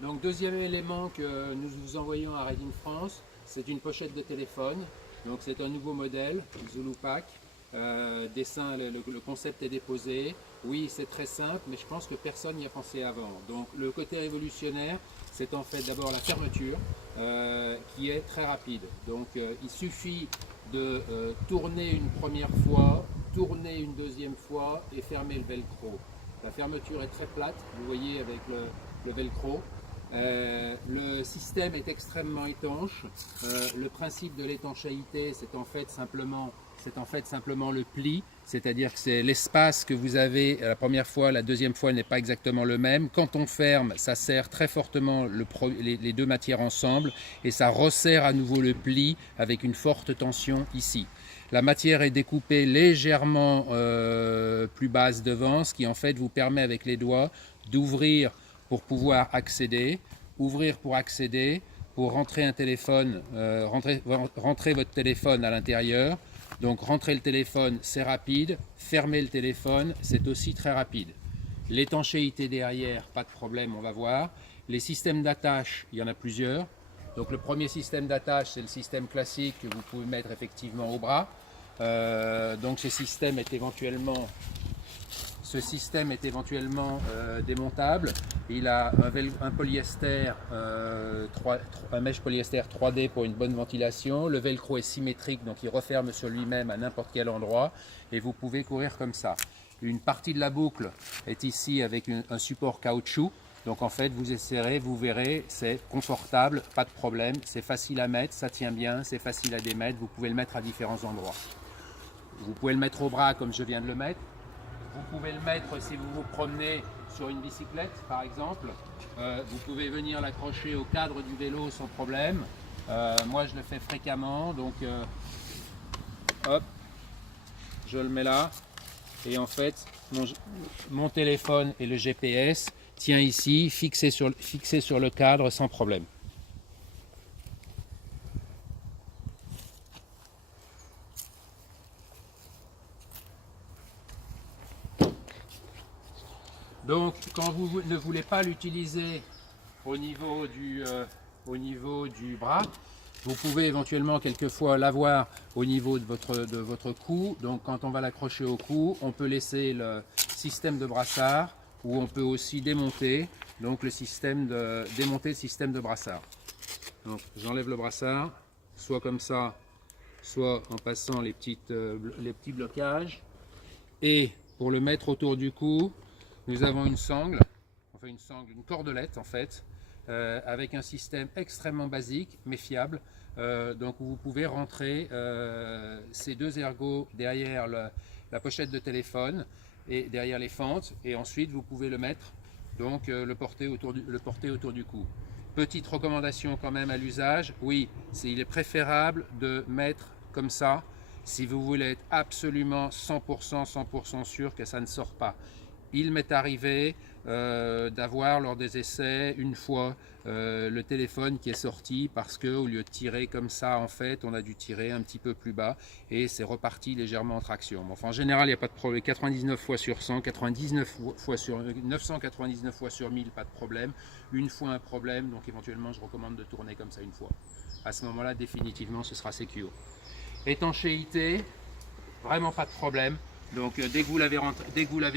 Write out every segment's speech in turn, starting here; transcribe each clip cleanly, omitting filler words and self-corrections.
Donc deuxième élément que nous vous envoyons à Reading France, c'est une pochette de téléphone. Donc c'est un nouveau modèle, Zulu Pack. Dessin, le concept est déposé. Oui, c'est très simple, mais je pense que personne n'y a pensé avant. Donc le côté révolutionnaire, c'est en fait d'abord la fermeture, qui est très rapide. Donc il suffit de tourner une première fois, tourner une deuxième fois et fermer le velcro. La fermeture est très plate, vous voyez avec le velcro. Le système est extrêmement étanche. Le principe de l'étanchéité, c'est en fait simplement le pli, c'est-à-dire que c'est l'espace que vous avez la première fois, la deuxième fois n'est pas exactement le même. Quand on ferme, ça serre très fortement les deux matières ensemble et ça resserre à nouveau le pli avec une forte tension ici. La matière est découpée légèrement plus basse devant, ce qui en fait vous permet avec les doigts d'ouvrir pour pouvoir accéder, ouvrir pour accéder, pour rentrer un téléphone, rentrer votre téléphone à l'intérieur. Donc rentrer le téléphone, c'est rapide, fermer le téléphone, c'est aussi très rapide. L'étanchéité derrière, pas de problème, on va voir. Les systèmes d'attache, il y en a plusieurs. Donc le premier système d'attache, c'est le système classique que vous pouvez mettre effectivement au bras. Donc ce système est éventuellement démontable. Il a un polyester, un mèche polyester 3D pour une bonne ventilation. Le velcro est symétrique, donc il referme sur lui-même à n'importe quel endroit. Et vous pouvez courir comme ça. Une partie de la boucle est ici avec un support caoutchouc. Donc en fait, vous essayerez, vous verrez, c'est confortable, pas de problème. C'est facile à mettre, ça tient bien, c'est facile à démettre. Vous pouvez le mettre à différents endroits. Vous pouvez le mettre au bras comme je viens de le mettre. Vous pouvez le mettre si vous vous promenez sur une bicyclette par exemple. Vous pouvez venir l'accrocher au cadre du vélo sans problème. Moi je le fais fréquemment, donc hop, je le mets là. Et en fait, mon téléphone et le GPS tient ici, fixé sur le cadre sans problème. Donc, quand vous ne voulez pas l'utiliser au niveau du bras, vous pouvez éventuellement quelquefois l'avoir au niveau de votre cou. Donc, quand on va l'accrocher au cou, on peut laisser le système de brassard ou on peut aussi démonter le système de brassard. Donc, j'enlève le brassard, soit comme ça, soit en passant les petits blocages. Et pour le mettre autour du cou, nous avons une sangle, une cordelette en fait, avec un système extrêmement basique mais fiable. Donc vous pouvez rentrer ces deux ergots derrière la pochette de téléphone et derrière les fentes, et ensuite vous pouvez le mettre, donc le porter autour du cou. Petite recommandation quand même à l'usage, oui, il est préférable de mettre comme ça si vous voulez être absolument 100% sûr que ça ne sort pas. Il m'est arrivé d'avoir lors des essais une fois le téléphone qui est sorti parce qu'au lieu de tirer comme ça, en fait, on a dû tirer un petit peu plus bas et c'est reparti légèrement en traction. Enfin, en général, il n'y a pas de problème. 99 fois sur 100, 999 fois sur 1000, pas de problème. Une fois un problème, donc éventuellement, je recommande de tourner comme ça une fois. À ce moment-là, définitivement, ce sera secure. Étanchéité, vraiment pas de problème. Donc dès que vous l'avez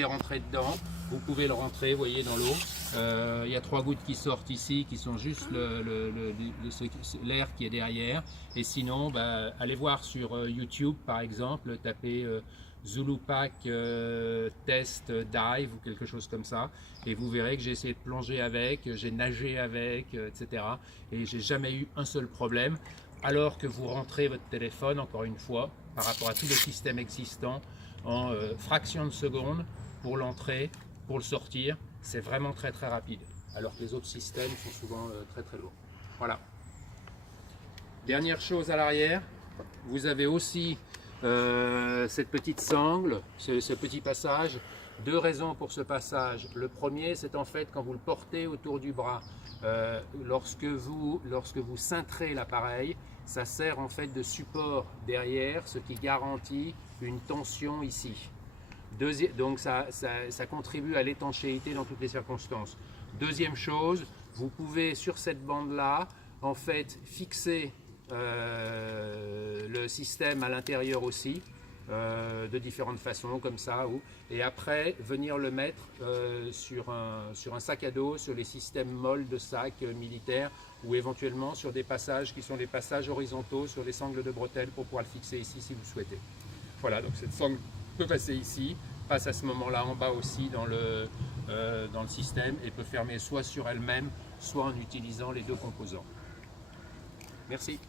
rentré dedans, vous pouvez le rentrer, vous voyez, dans l'eau. Il y a 3 gouttes qui sortent ici, qui sont juste l'air qui est derrière. Et sinon, allez voir sur YouTube par exemple, tapez Zulu Pack Test Dive ou quelque chose comme ça. Et vous verrez que j'ai essayé de plonger avec, j'ai nagé avec, etc. Et j'ai jamais eu un seul problème. Alors que vous rentrez votre téléphone, encore une fois, par rapport à tout le système existant, en fraction de seconde pour l'entrée, pour le sortir, c'est vraiment très très rapide. Alors que les autres systèmes sont souvent très très lourds. Voilà. Dernière chose à l'arrière, vous avez aussi cette petite sangle, ce petit passage. 2 raisons pour ce passage. Le premier, c'est en fait quand vous le portez autour du bras. Lorsque vous cintrez l'appareil, ça sert en fait de support derrière, ce qui garantit une tension ici. Donc ça contribue à l'étanchéité dans toutes les circonstances. Deuxième chose, vous pouvez sur cette bande-là, en fait, fixer le système à l'intérieur aussi, de différentes façons, comme ça, et après venir le mettre sur un sac à dos, sur les systèmes molles de sacs militaires, ou éventuellement sur des passages qui sont les passages horizontaux sur les sangles de bretelles pour pouvoir le fixer ici si vous le souhaitez. Voilà, donc cette sangle peut passer ici, passe à ce moment-là en bas aussi dans le système et peut fermer soit sur elle-même, soit en utilisant les deux composants. Merci.